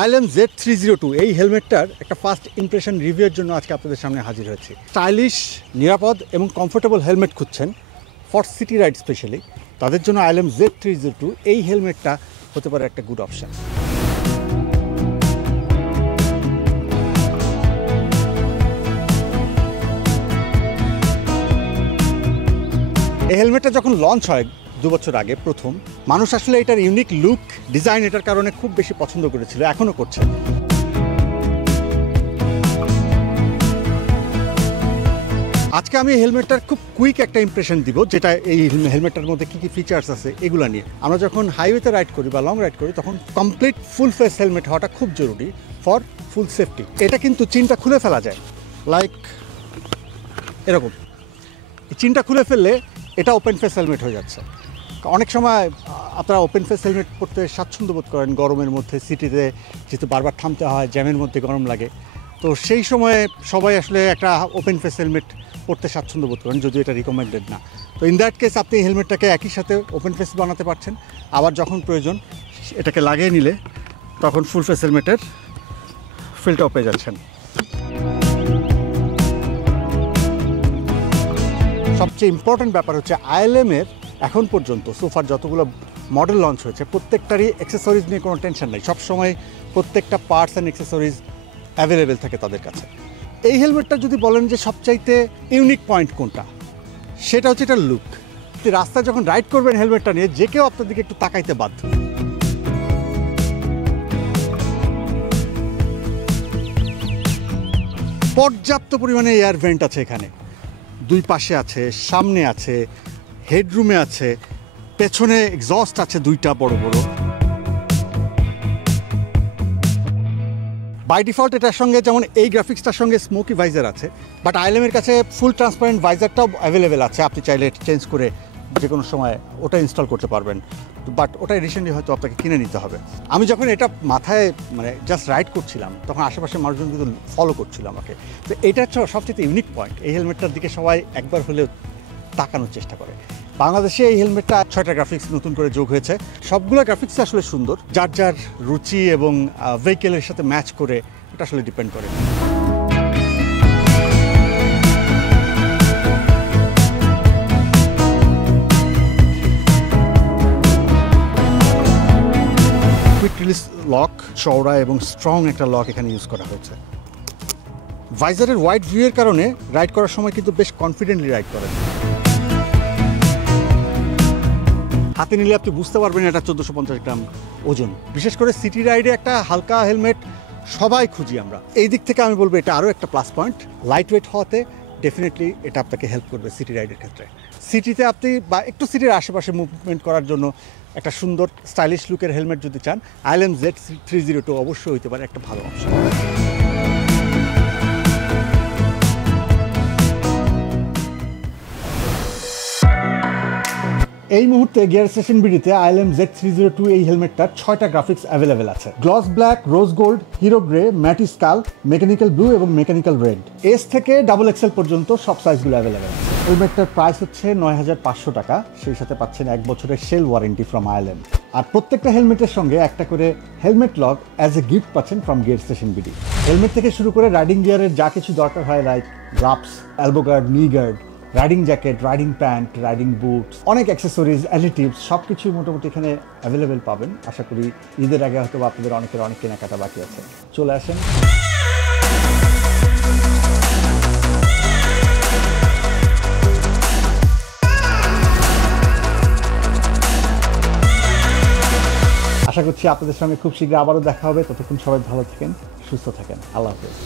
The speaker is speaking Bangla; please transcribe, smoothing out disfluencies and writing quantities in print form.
আইএলএম Z302 এই হেলমেটটার একটা ফার্স্ট ইমপ্রেশন রিভিউয়ের জন্য আজকে আপনাদের সামনে হাজির হয়েছি। স্টাইলিশ, নিরাপদ এবং কমফোর্টেবল হেলমেট খুঁজছেন ফর সিটি রাইড স্পেশালি, তাদের জন্য আইএলএম Z302 এই হেলমেটটা হতে পারে একটা গুড অপশান। এই হেলমেটটা যখন লঞ্চ হয় 2 বছর আগে প্রথম, মানুষ আসলে এটার ইউনিক লুক, ডিজাইন এটার কারণে খুব বেশি পছন্দ করেছিল, এখনও করছে। আজকে আমি হেলমেটটার খুব কুইক একটা ইমপ্রেশন দিব, যেটা এই হেলমেটটার মধ্যে কী কী ফিচার্স আছে এগুলো নিয়ে। আমরা যখন হাইওয়েতে রাইড করি বা লং রাইড করি তখন কমপ্লিট ফুল ফেস হেলমেট হওয়াটা খুব জরুরি ফর ফুল সেফটি। এটা কিন্তু চিনটা খুলে ফেলা যায়, লাইক এরকম। চিনটা খুলে ফেললে এটা ওপেন ফেস হেলমেট হয়ে যাচ্ছে। অনেক সময় আপনারা ওপেন ফেস হেলমেট পরতে স্বাচ্ছন্দ্য বোধ করেন গরমের মধ্যে, সিটিতে যেহেতু বারবার থামতে হয়, জ্যামের মধ্যে গরম লাগে, তো সেই সময়ে সবাই আসলে একটা ওপেন ফেস হেলমেট পরতে স্বাচ্ছন্দ্য বোধ করেন, যদিও এটা রিকমেন্ডেড না। তো ইন দ্যাট কেস আপনি হেলমেটটাকে একই সাথে ওপেন ফেস বানাতে পারছেন, আবার যখন প্রয়োজন এটাকে লাগিয়ে নিলে তখন ফুল ফেস হেলমেটের ফিলটাও পেয়ে যাচ্ছেন। সবচেয়ে ইম্পর্ট্যান্ট ব্যাপার হচ্ছে আইএলএমের এখন পর্যন্ত সোফার যতগুলো মডেল লঞ্চ হয়েছে প্রত্যেকটারই অ্যাক্সেসরিজ নিয়ে কোনো টেনশন নেই। সবসময় প্রত্যেকটা পার্টস অ্যান্ড অ্যাক্সেসরিজ অ্যাভেলেবেল থাকে তাদের কাছে। এই হেলমেটটা যদি বলেন যে সবচাইতে ইউনিক পয়েন্ট কোনটা, সেটা হচ্ছে এটার লুক। রাস্তায় যখন রাইড করবেন হেলমেটটা নিয়ে, যে কেউ আপনার দিকে একটু তাকাইতে বাধ্য। পর্যাপ্ত পরিমাণে এয়ার ভেন্ট আছে এখানে, 2 পাশে আছে, সামনে আছে, হেডরুমে আছে, পেছনে এক্সস্ট আছে 2টা বড় বড়। বাই ডিফল্ট এটার সঙ্গে যেমন এই গ্রাফিক্সটার সঙ্গে স্মোকি ভাইজার আছে, বাট আইএলএমের কাছে ফুল ট্রান্সপারেন্ট ভাইজারটাও অ্যাভেলেবেল আছে। আপনি চাইলে এটা চেঞ্জ করে যে কোনো সময় ওটা ইনস্টল করতে পারবেন, বাট ওটা রিসেন্টলি হয়তো আপনাকে কিনে নিতে হবে। আমি যখন এটা মাথায় জাস্ট রাইড করছিলাম তখন আশেপাশে মানুষজন কিন্তু ফলো করছিল আমাকে। তো এটা হচ্ছে সবচেয়ে ইউনিক পয়েন্ট। এই হেলমেটটার দিকে সবাই একবার হলেও তাকানোর চেষ্টা করে। বাংলাদেশে এই হেলমেটটা 6টা গ্রাফিক্স নতুন করে যোগ হয়েছে। সবগুলো গ্রাফিক্স আসলে সুন্দর, যার যার রুচি এবং ভেহিকেলের সাথে ম্যাচ করে এটা আসলে ডিপেন্ড করে। কুইক রিলিজ লক, চওড়া এবং স্ট্রং একটা লক এখানে ইউজ করা হয়েছে। ভাইজারের ওয়াইড ভিউয়ের কারণে রাইড করার সময় কিন্তু বেশ কনফিডেন্টলি রাইড করেন। হাতে নিলে আপনি বুঝতে পারবেন এটা 1450 গ্রাম ওজন। বিশেষ করে সিটি রাইডে একটা হালকা হেলমেট সবাই খুঁজি আমরা। এই দিক থেকে আমি বলবো এটা আরও একটা প্লাস পয়েন্ট। লাইট ওয়েট হওয়াতে ডেফিনেটলি এটা আপনাকে হেল্প করবে সিটি রাইডের ক্ষেত্রে। সিটিতে আপনি বা একটু সিটির আশেপাশে মুভমেন্ট করার জন্য একটা সুন্দর স্টাইলিশ লুকের হেলমেট যদি চান, আইএলএম Z302 অবশ্যই হতে পারে একটা ভালো অপশন। এই মুহূর্তে গিয়ার স্টেশন বিডিতে আইএলএম Z302 এই হেলমেটটার 6টা গ্রাফিক্স অ্যাভেলেবেল আছে। Gloss black, rose gold, hero grey, matte skull, mechanical blue এবং মেকানিক্যাল রেড। এস থেকে XXL পর্যন্ত সব সাইজগুলো অ্যাভেলেবেল আছে। হেলমেটটার প্রাইস হচ্ছে 9500 টাকা। সেই সাথে পাচ্ছেন 1 বছরের শেল ওয়ারেন্টি ফ্রম আইএলএম। আর প্রত্যেকটা হেলমেটের সঙ্গে একটা করে helmet lock as a gift পাচ্ছেন from gear station BD. Helmet থেকে শুরু করে রাইডিং গিয়ারের যা কিছু দরকার হয়, like gloves, elbow guard, knee guard, riding jacket, riding pants, riding boots, অনেক অ্যাক্সেসরিজ, অ্যাডিটিভস সব কিছুই মোটামুটি এখানে অ্যাভেলেবেল পাবেন। আশা করি ঈদের আগে হয়তো আপনাদের অনেকের অনেক কেনাকাটা বাকি আছে, চলে আসেন। আশা করছি আপনাদের সঙ্গে খুব শীঘ্র আবারও দেখা হবে। ততক্ষণ সবাই ভালো থাকেন, সুস্থ থাকেন। আল্লাহ হাফেজ।